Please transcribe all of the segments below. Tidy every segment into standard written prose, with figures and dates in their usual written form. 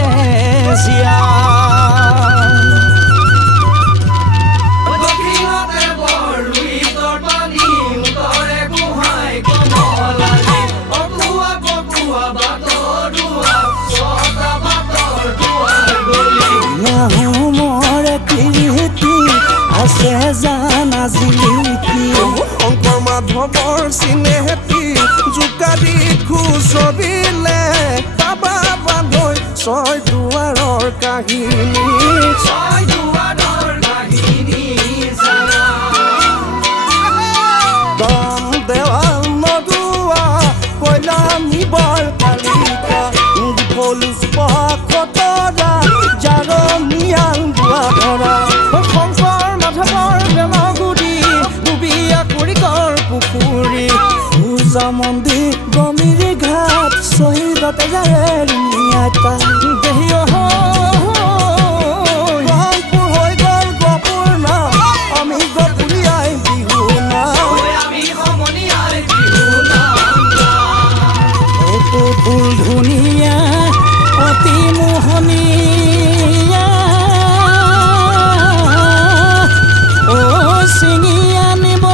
ঘৰতে জীয়া আছে জানা জিলিকি শংকৰ মাধৱৰ চিনেহেতি জোকাৰি খুচৰিলে বাবা বান্ধৈ ছয় দুৱাৰৰ কাহিনী দম দেৱাল নদুৱা কয়লা নিবৰ কালিকা পলুচ খতৰা জাৰমিয়াল দুৱা ধৰা শংকৰ মাধৱৰ বেমাগুৰি বুবিয়া কৰিকৰ পুখুৰী পূজা মন্দিৰ গমিৰি ঘাট শহীদতে যায় ৰিঙিয়াটা দেহিয় গহপুৰ হৈ গ'ল গপুৰ নাম আমি গপুৰীয়াই বিহু নাম একো ফুল ধুনীয়া অতি মোহনীয়া ছিঙি আনিব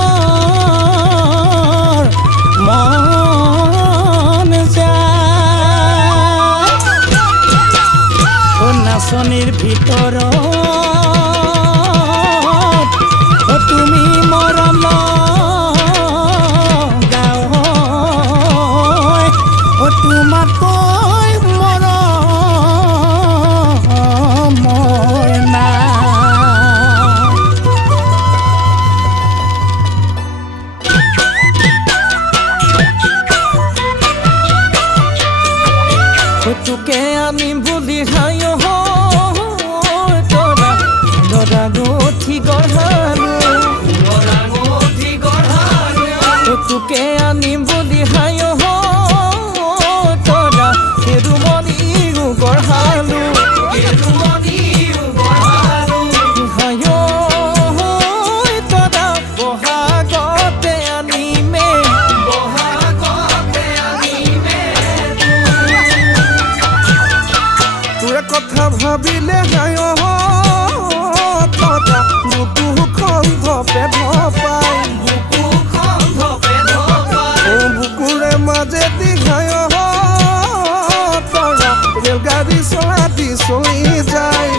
মন যায় নাচনিৰ ভিতৰত তুমি মৰম গাঁও তোমাতকৈ মৰম মই না তোকে আনিম বুলি হায় দৰা গঠি গঢ়ালো তোকে আনিম বুলি হায় দৰা কেৰুমণি গঢ়ালো হায় দৰা বহাগতে আনিমে কথা ভাবিলে গায় তথা বুকুখন ধপে ধপাই বুকুৰে মাজেদি গায় তৰা ৰেলগাড়ী চলা দি চলি যায়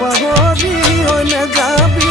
পাহৰি হৈ নাযাবি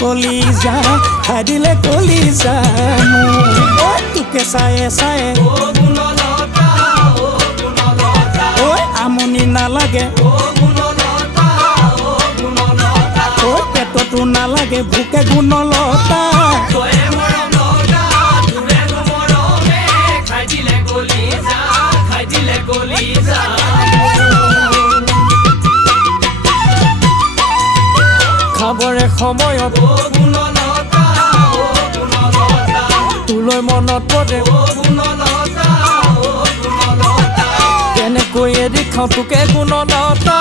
কলিজা খাদিলে কলিজা তোকে চায়ে চায়ে আমনি নালাগে নালাগে ভোকে গুণলতা খাবৰে সময়ত তোলৈ মনত পৰে কেনেকৈ এৰি খাওঁ তোকে গুণলতা